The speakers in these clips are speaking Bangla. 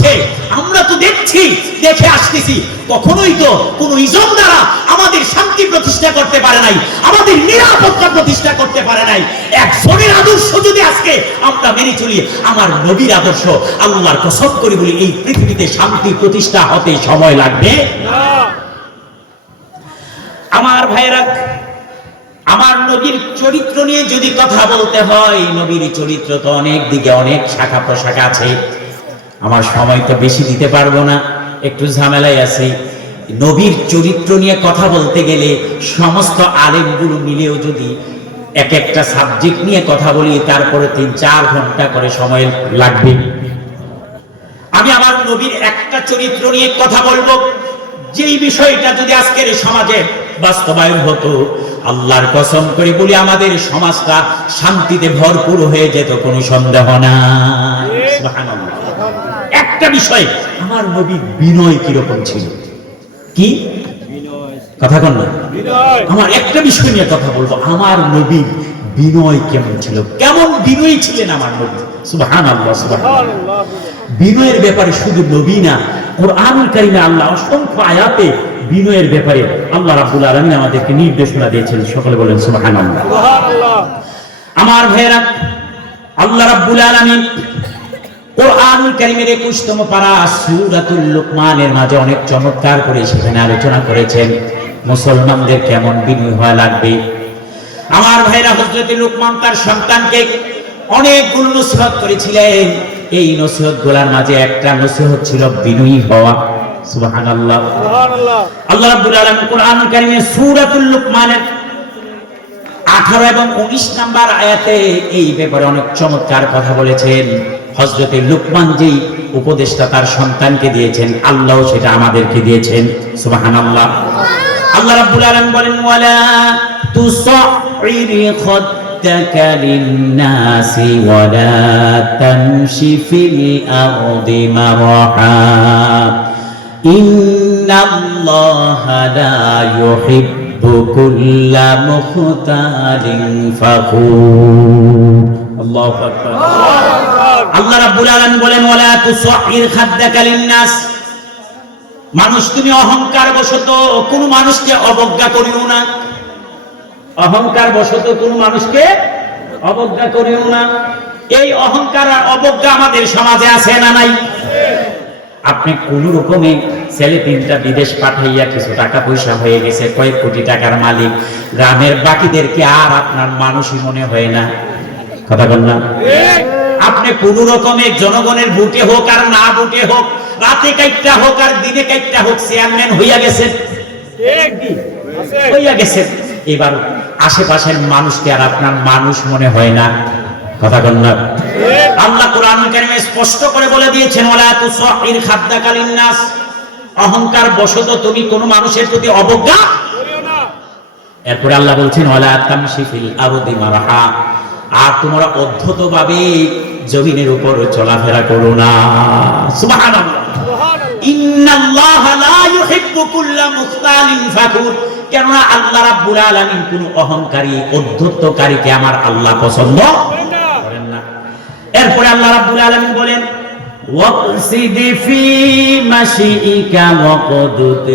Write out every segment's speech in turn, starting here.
হচ্ছে আমরা তো দেখছি, দেখে আসতেছি। কখনোই তো কোনো ইজম দ্বারা আমাদের শান্তি প্রতিষ্ঠা করতে পারে নাই, আমাদের নিরাপত্তা প্রতিষ্ঠা করতে পারে নাই। একজনের আদর্শ যদি আজকে আমরা মেনে চলি, আমার নবীর আদর্শ আল্লাহর কসম করি বলি, এই পৃথিবীতে শান্তি প্রতিষ্ঠা হতে সময় লাগবে। আমার ভাইরা আমার নবীর চরিত্র নিয়ে যদি কথা বলতে হয়, নবীর চরিত্র তো অনেক দিকে অনেক শাখা প্রশাখা আছে। আমার সময় তো বেশি দিতে পারব না। একটু ঝামেলায় আছি। নবীর চরিত্র নিয়ে কথা বলতে গেলে সমস্ত আলেমগুলো মিলেও যদি এক একটা সাবজেক্ট নিয়ে কথা বলি, তারপরে তিন চার ঘণ্টা করে সময় লাগবে। আমি আমার নবীর একটা চরিত্র নিয়ে কথা বলব। যেই বিষয়টা যদি আজকের সমাজে বাস্তবায়ন হতো, আল্লাহর কসম করে বলি, আমাদের সমাজটা শান্তিতে ভরপুর হয়ে যেত, কোনো সন্দেহ সুবহানাল্লাহ। একটা বিষয় আমার নবীর বিনয় কীরকম ছিল? কি? কথা কন না। আমার একটা বিষয় নিয়ে কথা বলব। আমার নবীর বিনয় কেমন ছিল? কেমন বিনয়ী ছিলেন আমার নবী? সুবহান আল্লাহ বিনয়ের ব্যাপারে শুধু নবী না কোরআনুল কারিমে আল্লাহ অসংখ্য আয়াতে বিনয়ের ব্যাপারে আল্লাহ রাব্বুল আলামিন আমাদেরকে নির্দেশনা দিয়েছেন। সকলে বলেন সুবহানাল্লাহ। আমার ভাইয়েরা আল্লাহ রাব্বুল আলামিন কোরআনুল কারীমের 21তম পারা সূরাতুল লুকমানের মাঝে অনেক চমৎকার করে সেখানে আলোচনা করেছেন। মুসলমানদের কেমন বিনয় লাগবে? আমার ভাইরা হযরত লুকমান তার সন্তানকে অনেকগুলো নসিহত করেছিলেন। এই নসিহতগুলার মাঝে একটা নসিহত ছিল বিনয়ী হওয়া। সুবহানাল্লাহ। আল্লাহ রাব্বুল আলামিন কোরআনুল কারীমে সূরাতুল লুকমানের আঠারো এবং উনিশ নাম্বার আয়াতে এই ব্যাপারে অনেক চমৎকার কথা বলেছেন। হজরতে লুকমান যেই উপদেশটা তার সন্তানকে দিয়েছেন আল্লাহ সেটা আমাদেরকে দিয়েছেন। সুবাহান আল্লাহ আল্লাহ রাব্বুল আলামিন বলেন, ওয়ালা তুসাইর খাদ্দাকা লিন-নাসি আল্লাহু আকবার। আল্লাহ রাব্বুল আলামিন বলেন ওয়ালা তুসাইর খাদ্দাকা লিন-নাস। মানুষ তুমি অহংকার বশত কোন মানুষকে অবজ্ঞা করিও না। অহংকার বশত কোন মানুষকে অবজ্ঞা করিও না। এই অহংকার আর অবজ্ঞা আমাদের সমাজে আছে না নাই? আপনি কোন রকমে ছেলে তিনটা বিদেশ পাঠাইয়া কিছু টাকা পয়সা হয়ে গেছে কয়েক কোটি টাকার মালিক। গ্রামের বাকিদেরকে আর আপনার মানুষই মনে হয় না। আপনি কোন রকমে জনগণের ভোটে হোক আর না ভোটে হোক, রাতে কাইটটা হোক আর দিনে কাইটটা হোক, চেয়ারম্যান হইয়া গেছেন। হইয়া গেছেন। এবার আশেপাশের মানুষকে আর আপনার মানুষ মনে হয় না। আল্লাহ স্পষ্ট করে বলে দিয়েছেন অহংকার তুমি কোন মানুষের প্রতি অবজ্ঞা এরপরে আল্লাহ বলছেন আর তোমরা অধ্যতভাবে জমিনের উপর চলাফেরা করো না। কেননা আল্লাহ রাব্বুল আলামিন কোন অহংকারী অধ্যত্বকারীকে আমার আল্লাহ পছন্দ করেন না। এরপরে আল্লাহ রাব্বুল আলামিন বলেন ওয়াকসিদ ফি মাশিইকা ওয়াকদুত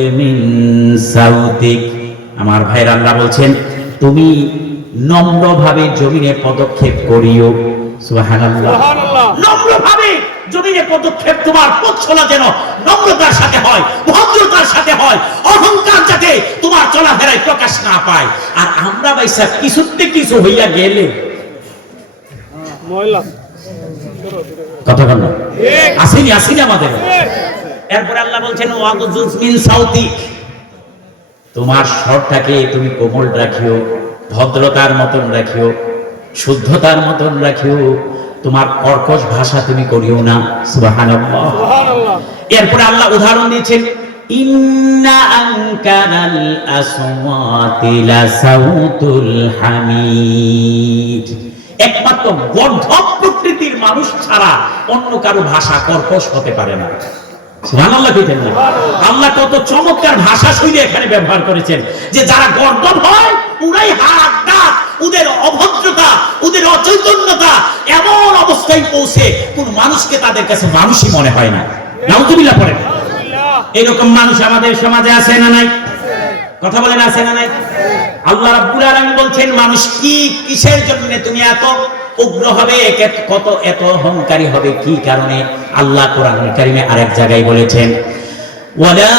সাউতিক। আমার ভাইরা আল্লাহ বলছেন তুমি নম্রভাবে জমিনে পদক্ষেপ করিও। সুবহানাল্লাহ। নম্রভাবে জমিনে পদক্ষেপ তোমার পথ চলা যেন নম্রতার সাথে হয় ভদ্রতার সাথে হয় অহংকার যাতে তোমার চলাফেরায় প্রকাশ না পায়। আর আমরা বাইসা কিছুতে কিছু হইয়া গেলে। কথা বল আসেনি আসেনি আমাদের। এরপরে আল্লাহ বলছেন ওয়াগজুজ মিন সাউতি। তোমার স্বরটাকে তুমি কোমল রাখিও। ভদ্রতার মতন রাখিও শুদ্ধতার মতন রাখিও তোমার কর্কশ ভাষা তুমি করিও না। এরপরে আল্লাহ উদাহরণ দিয়েছেন ইন্না হামিদ। একমাত্র গর্ধব প্রকৃতির মানুষ ছাড়া অন্য কারও ভাষা কর্কশ হতে পারে না। আল্লাহ কত চমৎকার ভাষা শৈলী এখানে ব্যবহার করেছেন যে যারা গর্দব হয়, পুরাই হাত ওদের অভদ্রতা, ওদের অচৈতন্যতা এমন অবস্থায় পৌঁছে কোন মানুষকে তাদের কাছে মানুষই মনে হয় না। নাউজুবিল্লাহ পড়েন। এরকম মানুষ আমাদের সমাজে আছে না নাই? কথা বলেন, আছে না নাই? আল্লাহ রাব্বুল আলামিন বলছেন, মানুষ কি কিসের জন্য তুমি এত উগ্র হবে কে- কত এত অহংকারী হবে কি কারণে আল্লাহ কোরআন কারিমে আরেক জায়গায় বলেছেন ولا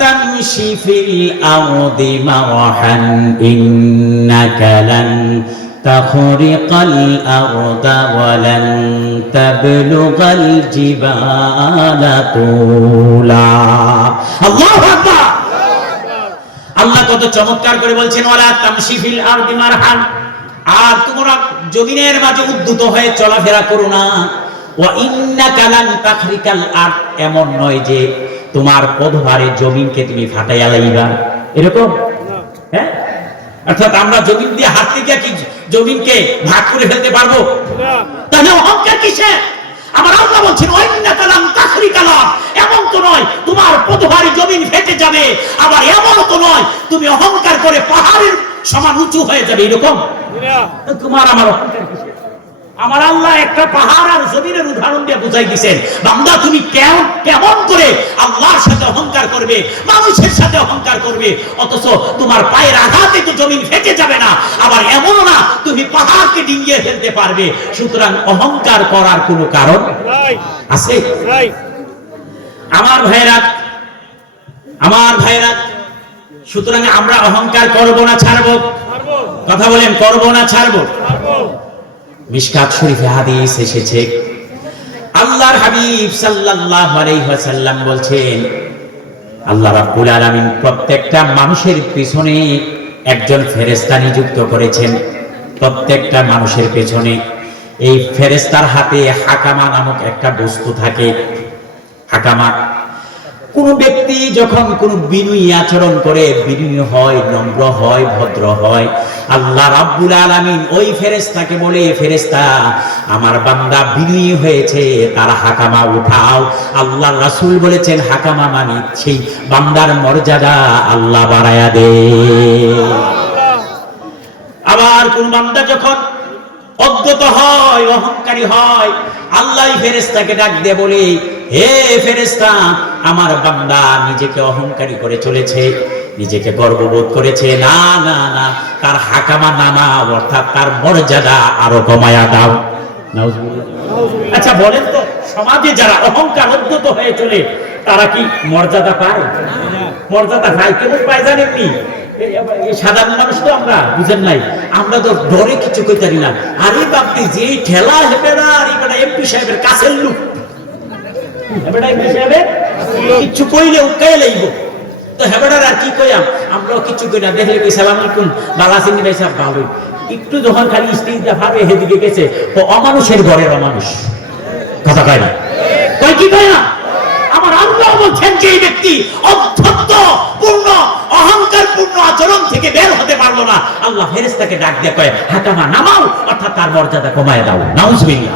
تمش في الأرض مرحا إنك لن تخرق الأرض ولن تبلغ الجبال طولا الله أكبر আল্লাহ কত চমৎকার করে বলছেন ওয়ালা তামশি ফিল আরদি মারহান আর তোমরা জমিনের মাঝে উদ্যত হয়ে চলাফেরা করো না। এমন নয় যে তোমার পদভারে জমিনকে তুমি ফাটাইয়া লাইবা। এরকম? হ্যাঁ? অর্থাৎ আমরা জমিন দিয়ে হাঁটতে গিয়ে কি জমিনকে ভাগ করে ফেলতে পারব? তাহলে অহংকার কিসে আমার আল্লাহ বলছেন তাখরিকাল আরদ এমন তো নয় তোমার পদভারী জমিন ফেটে যাবে। আবার এমন তো নয় তুমি অহংকার করে পাহাড়ের সমান উঁচু হয়ে যাবে এরকম? তোমার আমার আমার আল্লাহ একটা পাহাড় আর জমিনের উদাহরণ দিয়ে বুঝাই দিছেন। বান্দা তুমি কেমন কেমন করে আল্লাহর সাথে অহংকার করবে মানুষের সাথে অহংকার করবে অথচ তোমার পায়ের আঘাতে তো জমিন ফেটে যাবে না আবার এমনও না তুমি পাহাড়কে ডিঙ্গিয়ে ফেলতে পারবে। সুতরাং অহংকার করার কোনো কারণ আছে? আমার ভাইরা আমার ভাইরা সুতরাং আমরা অহংকার করব না ছাড়বো। কথা বলেন করব না ছাড়বো। মিশকাত শরীফে হাদিস এসেছে। আল্লাহর হাবিব সাল্লাল্লাহু আলাইহি ওয়াসাল্লাম বলছেন আল্লাহ রাব্বুল আলামিন প্রত্যেকটা মানুষের পিছনে একজন ফেরেশতা নিযুক্ত করেছেন। প্রত্যেকটা মানুষের পেছনে এই ফেরেশতার হাতে হাকামা নামক একটা বস্তু থাকে। হাকামা কোন ব্যক্তি যখন কোন বিনয়ী আচরণ করে, বিনয়ী হয়, নম্র হয়, ভদ্র হয়, আল্লাহ রাব্বুল আলামিন ওই ফেরেশতাকে বলে, ফেরেশতা, আমার বান্দা বিনয়ী হয়েছে, তার হাকামা উঠাও। আল্লাহ রাসূল বলেছেন, হাকামা মানে সেই বান্দার মর্যাদা আল্লাহ বাড়ায়া দে। আবার কোন বান্দা যখন অজ্ঞত হয়, অহংকারী হয়, আল্লাহ ফেরেস্তাকে ডাক দিয়ে বলে হে ফেরেস্তা আমার বান্দা নিজেকে অহংকারী করে চলেছে, নিজেকে গর্ববোধ করেছে। না না না, তার হাকামা নামা অর্থাৎ তার মর্যাদা আরও কমায়া দাও। আচ্ছা বলেন তো, সমাজে যারা অহংকার উদ্যত হয়ে চলে, তারা কি মর্যাদা পায়? মর্যাদা পায় কেমন পায় জানেন নি সাধারণ মানুষ তো আমরা, বুঝেন নাই। আমরা তো ডরে কিছু কইতে পারি না। আরে বাপটি যে ঠেলা হেবে না, আর এমপি সাহেবের কাছের লোক কিচ্ছু কইলে উকাই লাইব। তো হেবেটার আর কি কইয়াম? আমরাও কিছু কই না দেখলে সালাম আলাইকুম বালা ভাই সাহেব ভালো একটু যখন খালি ভাবে হেদিকে গেছে ও অমানুষের ঘরের অমানুষ। কথা কয় না? কয় কি কয় না? আমার আল্লাহ বলছেন যে এই ব্যক্তি অধ্যত্ত পূর্ণ অহংকার পূর্ণ আচরণ থেকে বের হতে পারল না। আল্লাহ ফেরেশতাকে ডাক দিয়ে কয় হাকামা নামাও অর্থাৎ তার মর্যাদা কমায় দাও। নাউজুবিল্লাহ।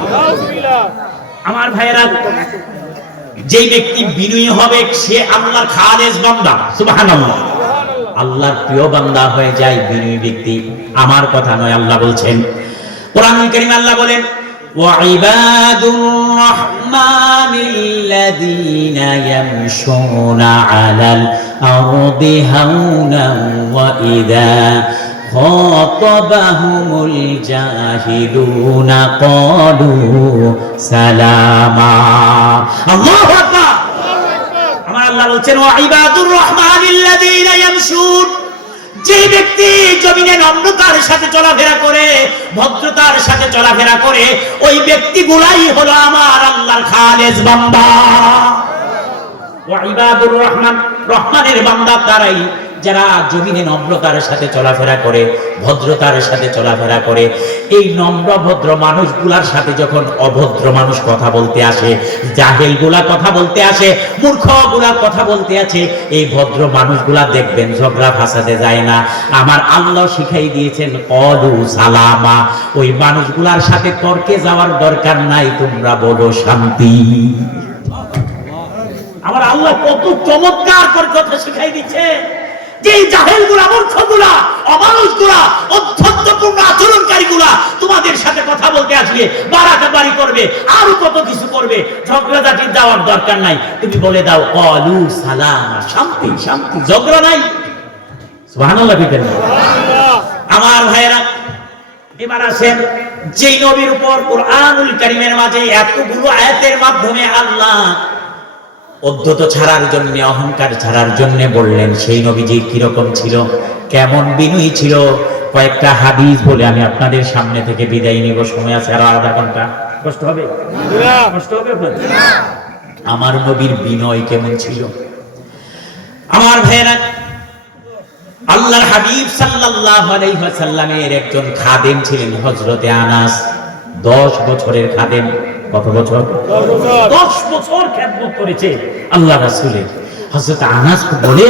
আমার ভাইয়েরা যেই ব্যক্তি বিনয়ী হবে সে আল্লাহর খালেজ বান্দা সুবহানাল্লাহ আল্লাহর প্রিয় বান্দা হয়ে যায় বিনয়ী ব্যক্তি আমার কথা নয় আল্লাহ বলছেন কোরআন কারীম আল্লাহ বলেন وعباد الرحمن الذين يمشون على الأرض هونا وإذا খাতাবাহুমুল জাহিলুনা ক্বালু সালামা আল্লাহু আকবার আমার আল্লাহ বলছেন ওয়া ইবাদুর রহমানিল্লাযিনা যে ব্যক্তি জমিনে নম্রতার সাথে চলাফেরা করে, ভদ্রতার সাথে চলাফেরা করে, ওই ব্যক্তিগুলাই হলো আমার আল্লাহ খালেজ বান্দা। ওয়া ইবাদুর রহমান, রহমানের বান্দা তারাই যারা জমিনে নম্রতার সাথে চলাফেরা করে, ভদ্রতার সাথে চলাফেরা করে, এই নম্র ভদ্র মানুষগুলার সাথে যখন অভদ্র মানুষ কথা বলতে আসে জাহেলগুলা কথা বলতে আসে মূর্খগুলা কথা বলতে আছে এই ভদ্র মানুষগুলা দেখবেন ঝগড়া ফাসাদে যায় না। আমার আল্লাহ শিখাই দিয়েছেন অলু সালামা ওই মানুষগুলার সাথে তর্কে যাওয়ার দরকার নাই, তোমরা বলো শান্তি। আমার আল্লাহ কত চমৎকার করে কথা শিখাই দিচ্ছে যে এই জাহেলগুলা মূর্খগুলা অমানুষগুলা অধ্যত্বপূর্ণ আচরণকারীগুলা তোমাদের সাথে কথা বলতে আসবে বাড়াতে বাড়ি করবে, আরও কত কিছু করবে যাওয়ার দরকার নাই। তুমি বলে দাও অলু সালাম, শান্তি শান্তি, ঝগড়া নাই। আমার ভাইরা এবার আসেন, যেই নবীর উপর কোরআনুল কারিমের মাঝে এতগুলো আয়াতের মাধ্যমে আল্লাহ অধ্যত ছাড়ার জন্য, অহংকার ছাড়ার জন্য বললেন, সেই নবীজি কীরকম ছিল? কেমন বিনয়ী ছিল? কয়েকটা হাদিস বলে আমি আপনাদের সামনে থেকে বিদায় নিব। সময় আছে আরও আধা ঘণ্টা। কষ্ট হবে? কষ্ট হবে আমার নবীর বিনয় কেমন ছিল? আমার ভাইয়েরা, আল্লাহর হাবিব সাল্লাল্লাহু আলাইহি ওয়াসাল্লামের একজন খাদেম ছিলেন, হযরতে আনাস। 10 বছরের খাদেম। কত বছর? 10 বছর খেদমত করেছে আল্লাহ রাসূলের হযরত আনাস বলে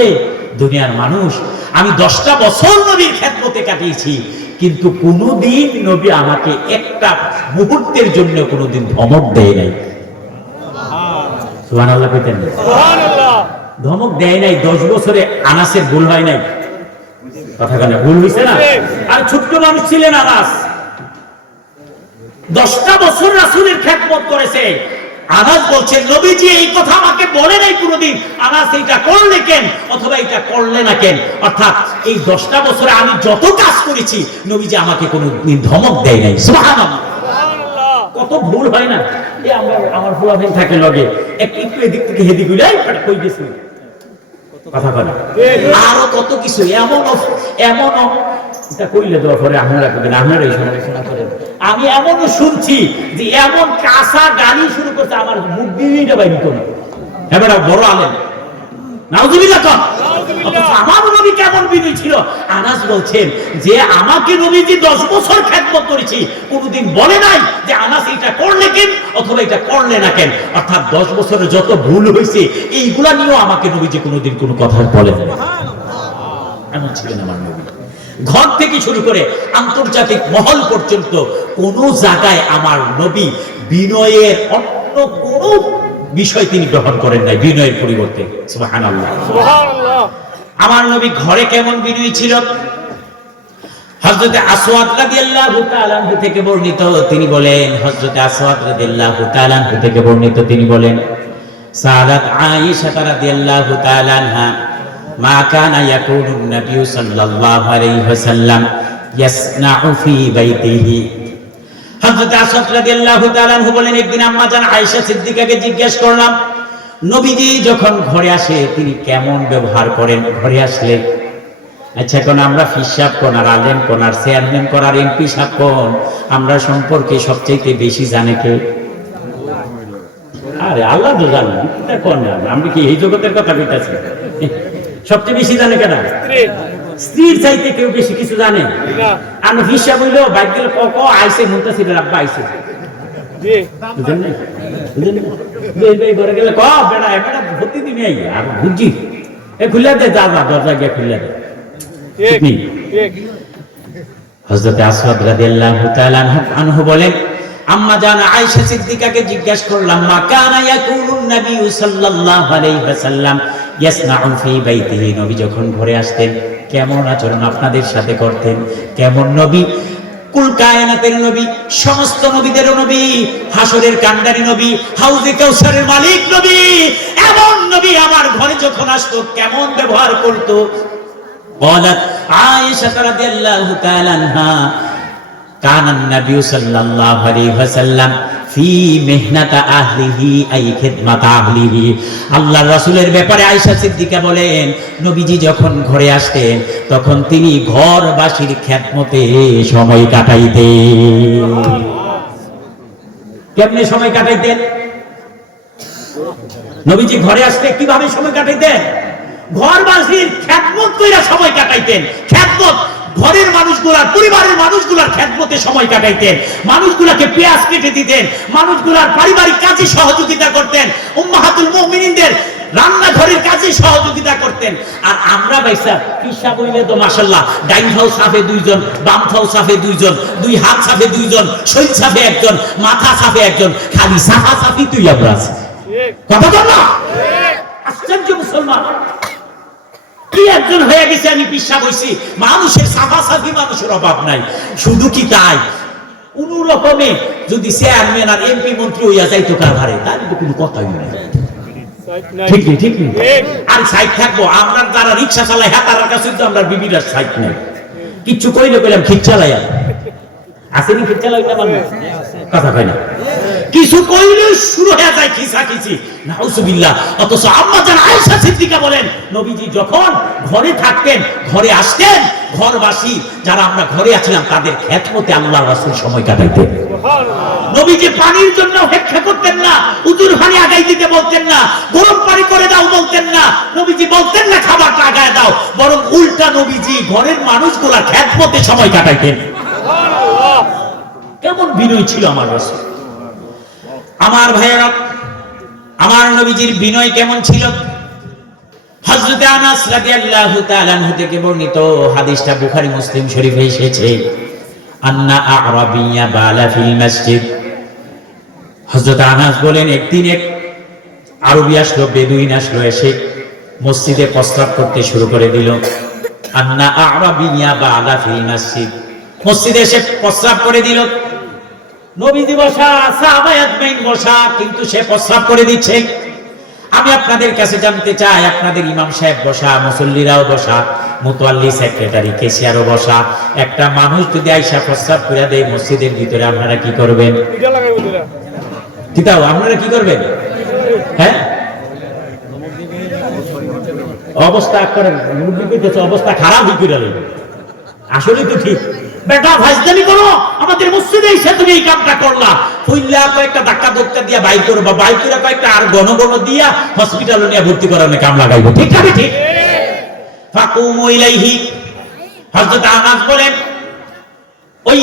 দুনিয়ার মানুষ আমি 10টা বছর নবীর খেদমতে কাটিয়েছি কিন্তু কোনোদিন নবী আমাকে একটা মুহূর্তের জন্য কোনোদিন ধমক দেয় নাই? ধমক দেয় নাই দশ বছরে আনাসের ভুল হয় নাই। কথা কেন ভুল হয়েছে না? আর ছোট্ট মানুষ ছিলেন আনাস। দশটা বছর রাসুলের খ্যাতমত করেছে। আনাস বলছেন নবীজি এই কথা আমাকে বলে নাই কোনোদিন। আনাস এইটা করলে কেন? অথবা এটা করলে না কেন? অর্থাৎ এই দশটা বছরে আমি যত কাজ করেছি নবীজি আমাকে কোনোদিন ধমক দেয় নাই। সুবহানাল্লাহ। কত ভুল হয় না? এ আমার আমার ভুলা ভাই থাকে লগে। একটু একটু এদিক থেকে হেদিক গুলাই কই গেছি? কথা বলে আরও কত কিছু। এমন এমন এটা কইলে দেওয়ার পরে আপনারা করবেন আপনারা এই সমালোচনা করেন। আমি এমনও শুনছি যে এমন কাঁচা গালি শুরু করছে আমার মুখ দিয়ে বাইর করে হ্যাঁ বেটা বড় আলেন নাউজুবিল্লাহ কর আমার নবী কেমন বিনয় ছিল? আনাস বলছেন যে আমাকে নবীজি দশ বছর খ্যাতমত করেছি কোনোদিন বলে নাই যে আনাস এটা করলে কেন অথবা এটা করলে না কেন? অর্থাৎ দশ বছরে যত ভুল হয়েছে এইগুলা নিয়েও আমাকে নবীজি কোনোদিন কোনো কথা বলেন এমন ছিলেন আমার নবী। ঘর থেকে শুরু করে আন্তর্জাতিক মহল পর্যন্ত কোন জায়গায় আমার নবী বিনয়ের অন্য কোন বিষয় তিনি গ্রহণ করেন নাই বিনয়ের পরিবর্তে। আমার নবী ঘরে কেমন বিনয়ী ছিল? হযরতে আসওয়াদ রাদিয়াল্লাহু তাআলা থেকে বর্ণিত তিনি বলেন হযরতে আসওয়াদ রাদিয়াল্লাহু তাআলা থেকে বর্ণিত তিনি বলেন সাদাত আয়েশা রাদিয়াল্লাহু তাআলা আনহা মা কানা ইয়াকুনু নবী সাল্লাল্লাহু আলাইহি ওয়াসাল্লাম ইয়াসনাউ ফি বাইতিহি। হযরত আসওয়াদ রাদিয়াল্লাহু তাআলা বলেন একদিন আম্মা জান আয়েশা সিদ্দিকাকে জিজ্ঞেস করলাম, নবীজি যখন ঘরে আসে, তিনি কেমন ব্যবহার করেন? ঘরে আসলে? আচ্ছা এখন আমরা ফিসাব কোন, আর আলেম কোন, আর চেয়ারম্যান কোন, আর এমপি সাহেব কোন? আমরা সম্পর্কে সবচেয়ে বেশি জানে কে? আরে, আল্লাহ তো জানেন কোন জানে? আমরা কি এই জগতের কথা কইতাছি? সবচেয়ে বেশি জানে কেন? স্ত্রীর চাইতে কেউ বেশি কিছু জানে? আর হিসাব হইল বাইক গেলে ক আইসে মুন্তাসির আব্বা আইসে ঘরে গেলে ক বেড়া বেড়া ভর্তি দিবি আর এ খুলে দে যা যা দরজা গিয়ে খুলে দে। ঠিক। হযরত আসওয়াদ রাদিয়াল্লাহু তাআলা আনহু- আনহু বলেন আম্মা জানা আয়েশা সিদ্দিকাকে জিজ্ঞেস করলাম, মা কানা ইয়াকুলুন নবী সাল্লাল্লাহু আলাইহি ওয়াসাল্লাম ইয়াসনাউ ফি বাইতিহি? নবী যখন ঘরে আসতেন, কেমন আচরণ আপনাদের সাথে করতেন? কেমন নবী? কুল কায়নাতের নবী, সমস্ত নবীদের নবী, হাসরের কান্ডারি নবী, হাউজে কাউসারের মালিক নবী, এমন নবী আমার ঘরে যখন আসতো, কেমন ব্যবহার করত? বলাত আয়েশা রাদিয়াল্লাহু তাআলা আনহা কানান নবী সাল্লাল্লাহু আলাইহি ওয়াসাল্লাম ফি মেহনাতা আহলিহি, আই খেদমাতা আহলিহি। আল্লাহ রাসূলের ব্যাপারে আয়েশা সিদ্দিকা বলেন, নবীজি যখন ঘরে আসতেন, তখন তিনি ঘরবাসীর খেদমতে সময় কাটাইতেন। কেমনে সময় কাটাইতেন? নবীজি ঘরে আসতে কীভাবে সময় কাটাইতেন? ঘরবাসীর খ্যাতমত কইরা সময় কাটাইতেন। খ্যাতমত ঘরের মানুষগুলার পরিবারের মানুষগুলার খ্যাতমতে সময় কাটাইতেন। মানুষগুলাকে পেঁয়াজ কেটে দিতেন। মানুষগুলার পারিবারিক কাজে সহযোগিতা করতেন। উম্মাহাতুল মুমিনিনদের রান্নাঘরের কাজে সহযোগিতা করতেন। আর আমরা পিসা বইলে তো মাসাল্লাহ ডাইন থাও সাফে দুইজন বাম থাও সাফে দুইজন দুই হাত সাফে দুইজন শরীর সাফে একজন মাথা সাফে একজন খালি সাফা সাফি তুই আমরা আছি। কথা বল না? আশ্চর্য মুসলমান। কি একজন হয়ে গেছে আমি বিশ্বাস হয়েছি মানুষের সাফা মানুষের অভাব নাই। শুধু কি তাই? কোন রকমে যদি চেয়ারম্যান আর এমপি মন্ত্রী হইয়া যাইতো কারবারে তাহলে তো কোনো কথাই নাই। ঠিক নেই ঠিক নেই আর সাইড থাকব আমরা যারা রিক্সা চালাই হ্যাঁ তার কাছে তো আমরা বিবির সাইড নেই। কিচ্ছু কইলে কইলাম খিট চালাই আসেনি খিট চালাই না কথা কয় না। কিছু কইলে শুরু হয়ে যায় খিসা খিসি নাউজুবিল্লাহ। অথচ আম্মা জান আয়েশা সিদ্দিকা বলেন নবীজি যখন ঘরে থাকতেন ঘরে আসতেন ঘরবাসী যারা আমরা ঘরে আছিলাম তাদের খেতমতে আল্লাহ রাসূল সময় কাটাইতেন। নবীজি পানির জন্য অপেক্ষা করতেন না উজুর পানি আগাই দিতে বলতেন না গরম পানি করে দাও বলতেন না। নবীজি বলতেন না খাবারটা আগায় দাও। বরং উল্টা নবীজি ঘরের মানুষগুলা খেতমতে সময় কাটাইতেন। কেমন বিনয় ছিল আমার রাসূল। আমার ভাইয়েরা আমার নবীজির বিনয় কেমন ছিল? হযরত আনাস রাদিয়াল্লাহু তাআলা আনহু থেকে বর্ণিত হাদিসটা বুখারী, মুসলিম শরীফে এসেছে। আন্না আরাবিয়া বালা ফিল মসজিদ। হযরত আনাস বলেন, একদিন এক আরবি আসলো, বেদুইন আসলো, এসে মসজিদে প্রস্তাব করতে শুরু করে দিল। আন্না আরাবিয়া বালা ফিল মসজিদ। মসজিদে এসে প্রস্তাব করে দিল নবীজি বসা সাহাবায়াত মাইন বসা কিন্তু সে প্রস্রাব করে দিচ্ছে। আমি আপনাদের কাছে জানতে চাই আপনাদের ইমাম সাহেব বসা মুসল্লিরাও বসা মুতোয়াল্লি সেক্রেটারি কেসিয়ারও বসা। একটা মানুষ যদি আইসা প্রস্রাব করে দেয় মসজিদের ভিতরে আপনারা কি করবেন? কিতাও আপনারা কি করবেন? হ্যাঁ? অবস্থা করে মুরব্বী কইতেছে, অবস্থা খারাপ হয়ে করে আসলে তো ঠিক। বেটা ভাজদানি করো। আমাদের মসজিদে এসে তুমি এই কামটা করলা। কইলা কয়েকটা ধাক্কা ধক্কা দিয়া বাইর করো বা বাইর করে কয়েকটা আর গণ গণ দিয়া হসপিটালে নিয়ে ভর্তি করানো কাম লাগাইবো। ঠিক আছে ঠিক ফাকুমু ইলাইহি। হযরত আনাস বলেন, ওই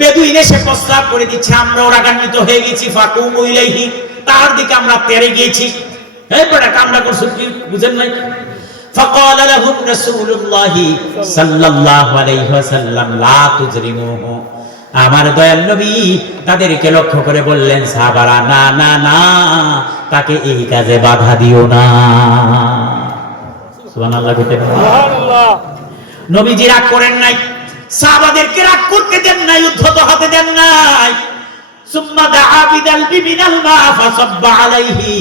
বেদুইন এসে প্রস্তাব করে দিচ্ছে, আমরা রাগান্বিত হয়ে গেছি, ফাকুমু ইলাইহি। তার দিকে আমরা তেরে গিয়েছি। এই বড় কামটা করছ কি? বুঝেন নাই? فقال لهم رسول الله صلى الله عليه وسلم لا تجرموه আমার দয়াল নবী তাদেরকে লক্ষ্য করে বললেন সাহাবারা না না না তাকে এই কাজে বাধা দিও না সুবহানাল্লাহ কইতে পারেন? নবীজি রাগ করেন নাই সাহাবাদেরকে রাগ করতে দেন নাই উদ্ধত হতে দেন নাই সুম্মা দাআ বিদালবি মিনাল মা ফাসাব্বা আলাইহি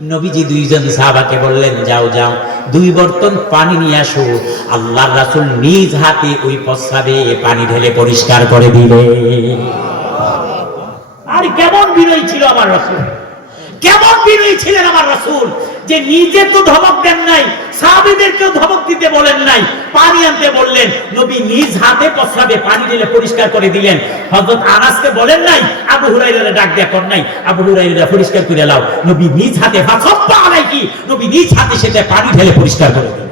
নবীজি দুইজন সাহাবাকে বললেন, যাও যাও, দুই বর্তন পানি নিয়ে আসো। আল্লাহর রাসূল নিজ হাতে ওই প্রস্রাবে পানি ঢেলে পরিষ্কার করে দিলে আর কেমন বিনয় ছিল আমার রাসূল? কেমন বিনয়ী ছিলেন আমার রাসূল? যে নিজে তো ধমক দেন নাই সাহাবীদেরকেও ধমক দিতে বলেন নাই পানি আনতে বললেন। নবী নিজ হাতে প্রস্রাবে পানি ঢেলে পরিষ্কার করে দিলেন। হযরত আনাসকে বলেন নাই আবু হুরাইরা ডাক দেয়া কর নাই আবু হুরাইরা পরিষ্কার করে লাও নবী নিজ হাতে ফাসাব্বা আলাইকি নবী নিজ হাতে সেটা পানি ঢেলে পরিষ্কার করে দিলেন।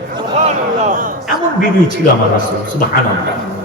এমন বিনয়ী ছিল আমার রাসূল সুবহানাল্লাহ।